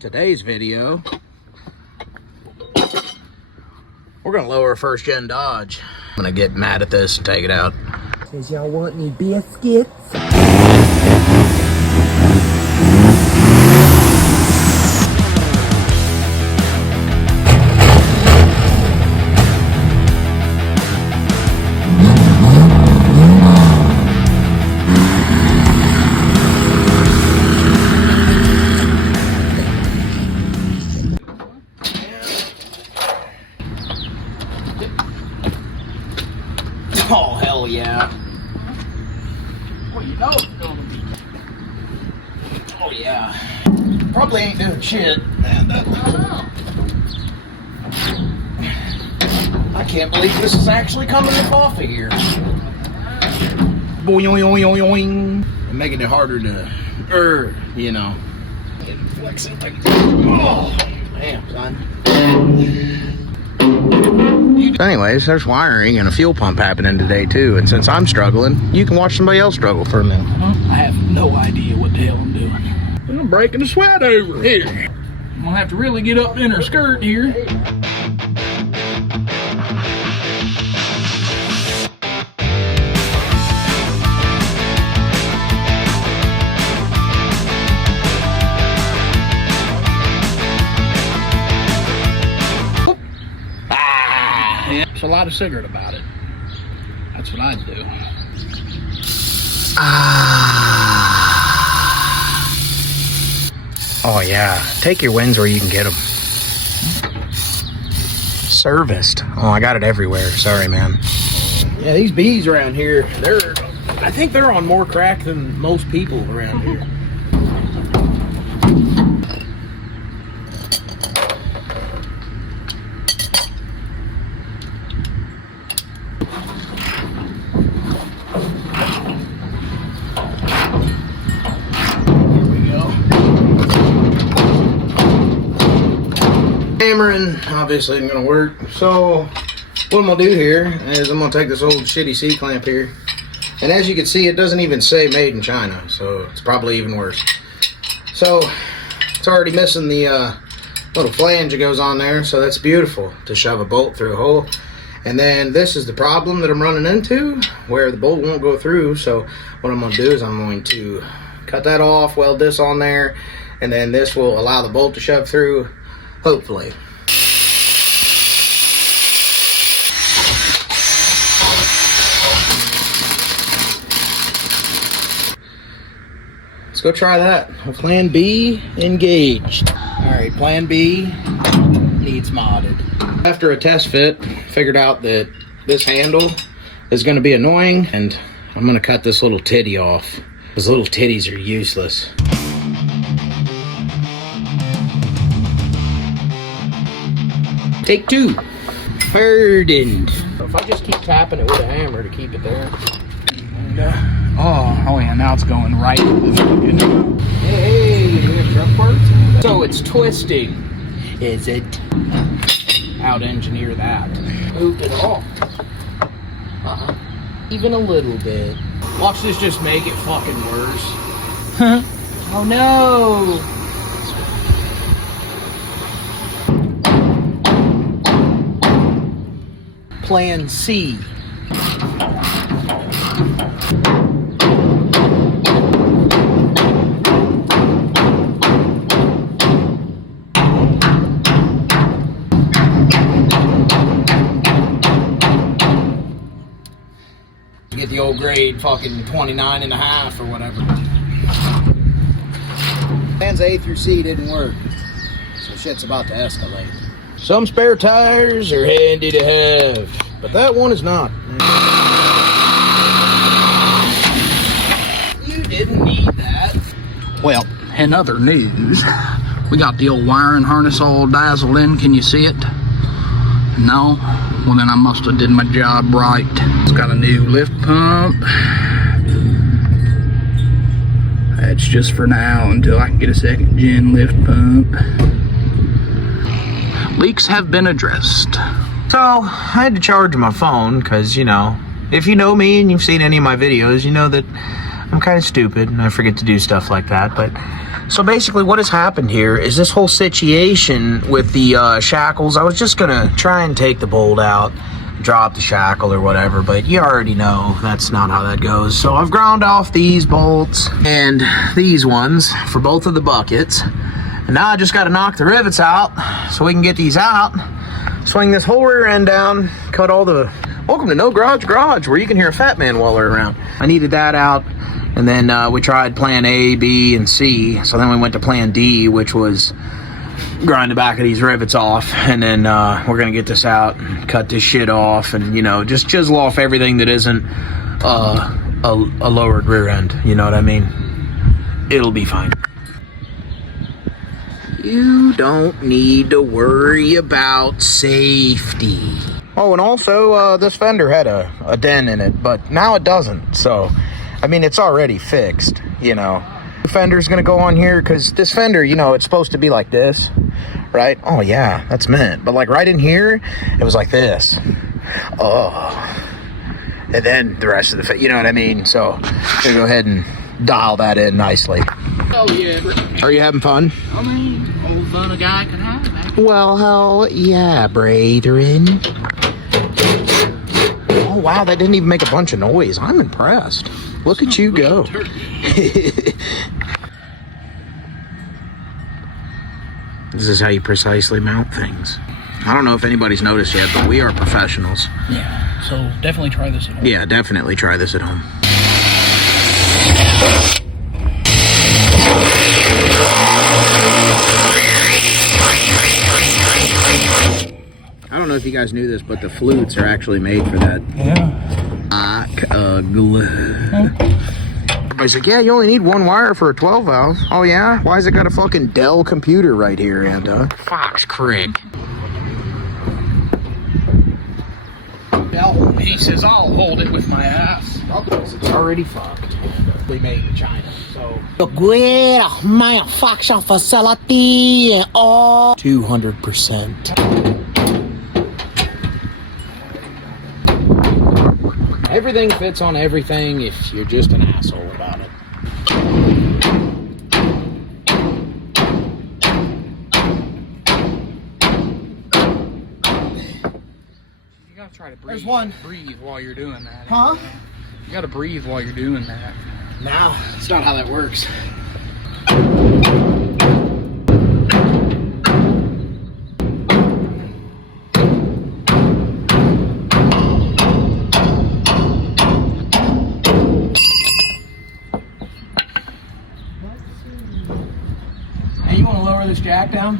Today's video, we're gonna lower a first gen Dodge. I'm gonna get mad at this and take it out. Says y'all want any biscuits? Oh, hell yeah. Well, you know it's gonna be. Oh, yeah. Probably ain't doing shit. Man, I can't believe this is actually coming up off of here. Boing, and making it harder to, you know. Flexing like, oh, damn, son. Anyways, there's wiring and a fuel pump happening today too, and since I'm struggling, you can watch somebody else struggle for a minute. I have no idea what the hell I'm doing. I'm breaking a sweat over here. I'm gonna have to really get up in her skirt here. There's a lot of cigarette about it. That's what I'd do. Oh yeah, take your wins where you can get them. Serviced. Oh, I got it everywhere. Sorry, man. Yeah, these bees around here, I think they're on more crack than most people around here. Hammering obviously isn't gonna work, so what I'm gonna do here is I'm gonna take this old shitty C-clamp here, and as you can see, it doesn't even say made in China, so it's probably even worse. So it's already missing the little flange that goes on there, so that's beautiful to shove a bolt through a hole. And then this is the problem that I'm running into, where the bolt won't go through. So what I'm gonna do is I'm going to cut that off, weld this on there, and then this will allow the bolt to shove through, hopefully. Let's go try that. Plan B engaged. Alright, plan B needs modded. After a test fit, figured out that this handle is going to be annoying, and I'm going to cut this little titty off. Those little titties are useless. Take two. Hardened. So if I just keep tapping it with a hammer to keep it there. And, oh yeah, now it's going right. Hey, we have truck parts? So it's twisting, is it? How to engineer that. Moved it off. Even a little bit. Watch this just make it fucking worse. Oh no! Plan C. Get the old grade fucking 29 and a half or whatever. Plans A through C didn't work, so shit's about to escalate. Some spare tires are handy to have, but that one is not. You didn't need that. Well, in other news, we got the old wiring harness all dazzled in. Can you see it? No? Well, then I must have did my job right. It's got a new lift pump. That's just for now until I can get a second gen lift pump. Leaks have been addressed. So, I had to charge my phone because, you know, if you know me and you've seen any of my videos, you know that I'm kind of stupid and I forget to do stuff like that. But So basically what has happened here is this whole situation with the shackles. I was just gonna try and take the bolt out, drop the shackle or whatever, but you already know that's not how that goes. So I've ground off these bolts and these ones for both of the buckets. And now I just gotta knock the rivets out so we can get these out, swing this whole rear end down, cut all the, welcome to No Garage Garage, where you can hear a fat man while they're around. I needed that out. And then we tried plan A, B, and C. So then we went to plan D, which was grind the back of these rivets off. And then we're going to get this out, and cut this shit off, and, you know, just chisel off everything that isn't a lowered rear end. You know what I mean? It'll be fine. You don't need to worry about safety. Oh, and also this fender had a dent in it, but now it doesn't. So I mean, it's already fixed, you know. The fender's gonna go on here because this fender, you know, it's supposed to be like this, right? Oh yeah, that's meant. But like right in here, it was like this. Oh. And then the rest of the, you know what I mean? So I'm gonna go ahead and dial that in nicely. Oh yeah. Are you having fun? I mean, all the fun a guy can have, man. Well, hell yeah, brethren. Oh wow, that didn't even make a bunch of noise. I'm impressed. Look at you go. This is how you precisely mount things. I don't know if anybody's noticed yet, but we are professionals. Yeah, so definitely try this at home. Yeah, definitely try this at home. I don't know if you guys knew this, but the flutes are actually made for that. Yeah. Everybody's like, yeah, you only need one wire for a 12 valve. Oh yeah? Why has it got a fucking Dell computer right here and Fox Creek? He says, I'll hold it with my ass. It's already fucked. They made in China, so. The great manufacturing facility and all 200%. Everything fits on everything if you're just an asshole about it. You gotta try to breathe. There's one. Breathe while you're doing that. Huh? You gotta breathe while you're doing that. No, that's not how that works. Hey, you want to lower this jack down?